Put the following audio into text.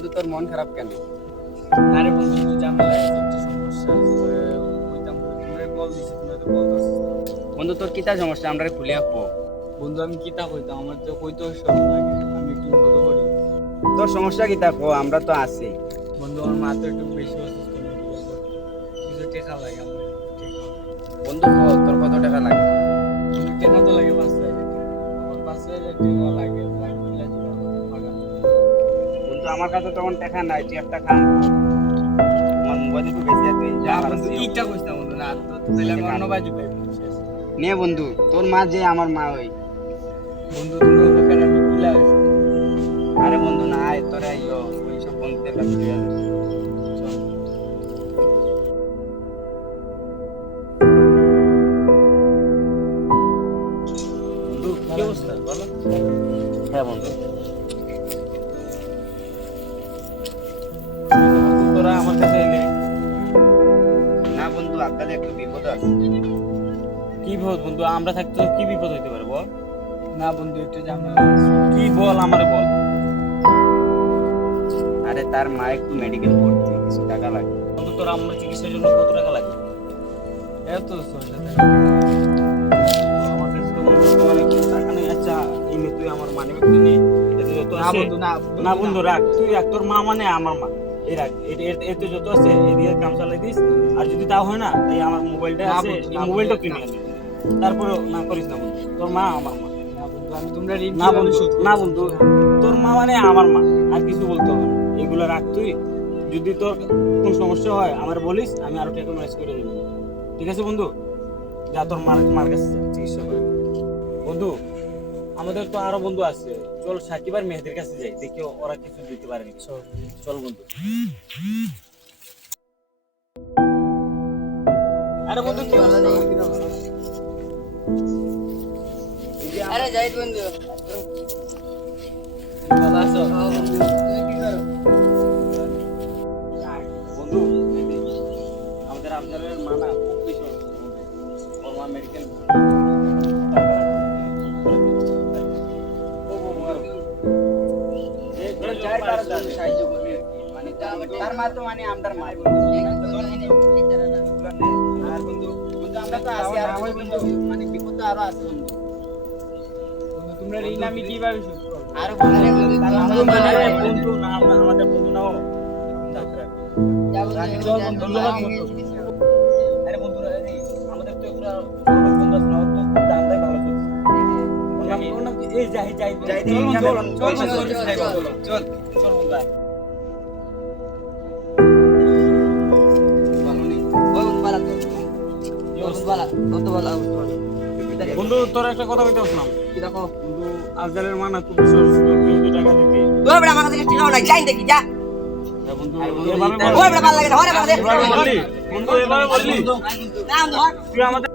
বন্ধু তোর মন খারাপ কেন? আরে বন্ধু একটু ঝামেলা আছে, একটু সমস্যা আছে, কইতাম তোরে কল দিছি, তুই তো কল করছিস না। বন্ধু তোর কিতা সমস্যা আমরা খুলে আপো। বন্ধু আমি কিতা কইতাম, আমার তো কইতেও শরম লাগে, আমি একটু কত করি। তোর সমস্যা কিতা কো, আমরা তো আছি। বন্ধু আমার মা তো একটু বেশি অসুস্থ, মেডিকেল করতে কিছু টাকা লাগে আমার, টাকা বন্ধু বল তোর কত টাকা লাগে? বন্ধু টাকা তো লাগে 5,000 টাকা, আমার 5,000 টাকা লাগে, তাই মিলে দিলাম টাকা। বন্ধু আমার কাছে তখন টাকা নাই, তুই একটা কাম কর, আমার মোবাইলে তো বেশি আছে যা না বন্ধু আছে। কিটা কইতাম বন্ধু, না তো তাহলে আমি অন্য বাজু পাইব শেষ। নে বন্ধু তোর মা যে আমার মা ওই। বন্ধু তুমি উপকার আমি কিলা হইছে। আরে বন্ধু না আয় তোরা ইয়ো ওইসব বন্ধুদের কাছে দিয়ে আয়। বন্ধু কি অবস্থা বলো? হ্যাঁ বন্ধু তোরা আমার কাছে এলে না বন্ধু আজকাল একটু বিপদ আছে। কি বিপদ বন্ধু? আমরা থাকতে তো কি বিপদ হইতে পারে বল? না বন্ধু একটু ঝামেলা আছে। কি বল আমারে বল। আরে তার মা একটু মেডিকেল ভর্তি, কিছু টাকা লাগে। বন্ধু তোর আম্মার চিকিৎসার জন্য কত টাকা লাগে? এত 6,000 টাকা। আমার কাছে তো বর্তমানে কোনো টাকা নেই। আচ্ছা এই নে তুই আমার মানি ব্যাগটা নে, এতে যত না আছে বন্ধু না না বন্ধু রাখ, তুই রাখ, তোর মা মানে আমার মা, এই রাখ, এতে যত আছে এই দিয়ে কাম চালাই দিস। আর যদি তাও হয় না তাই আমার মোবাইলটা না আছে, বন্ধু, এই না মোবাইলটা বন্ধু, কিনে আনবি। তারপরে না করিস না বন্ধু, তোর মা আমার মা। না বন্ধু আমি তোমরা ঋণ না কিভাবে বন্ধু শোধ করবো? না বন্ধু, তোর মা মানে আমার মা, আর কিছু বলতে হবে না। এগুলো রাখ তুই, যদি তোর কোন সমস্যা হয় আমার বলিস, আমি আরো টাকা ম্যানেজ করে দেবো। ঠিক আছে বন্ধু, যা তোর মার কাছে যা, চিকিৎসা করে। বন্ধু আমাদের তো আরো বন্ধু আছে, চল সাকিব আর মেহেদির কাছে যাই, দেখি ওরা কিছু দিতে পারে নাকি। চল বন্ধু। আরে বন্ধু কি অবস্থা? আরে জাহিদ বন্ধু ভালো আছো? বন্ধু তুমি কি করো? বন্ধু আমাদের আফজালের মা না খুব বেশি অসুস্থ, ওর মা মেডিকেল যাই তার জন্য সাহায্য করবি আর কি। মানে তার মা তো মানে আমরার মা। আর বন্ধু বন্ধু আমরা তো আছি, আর ওই বন্ধু মানে বিপদ তো আরো আছে বন্ধু। বন্ধু তোমরা ঋণ আমি কিভাবে শোধ করব? আর বন্ধু তার বন্ধু মা মানে মানে বন্ধু না, আমরা আমাদের বন্ধু না ও। চল বন্ধু, ধন্যবাদ বন্ধু। আরে বন্ধুরা এই আমাদের তো একটা বন্ধু আছে না, ও তো খুব দান্দায় ভালো চলছে। ওর নাম কি? এই জাহিদ যাই চল দেখি বন্ধু, চল চল চল বন্ধু, চল চল চল বন্ধু আয়। ভালো নেই। ওই বন্ধু বালা তো কি বন্ধু অবস্থা? বালা কত বালা বন্ধু তোর একটা কথা বলতে আসলাম। কি দেখো বন্ধু আফজালের মা না খুব বেশি অসুস্থ, তুই ওকে টাকা দিতে। ওই বড় আমার কাছে টাকাও নাই যাই দেখি যা বন্ধু বন্ধু, এভাবে ওই ওই বড় ভালো লাগে না, ওরে ভালো এভাবে বললি, বন্ধু এভাবে বললি, না ধর তুই আমাদের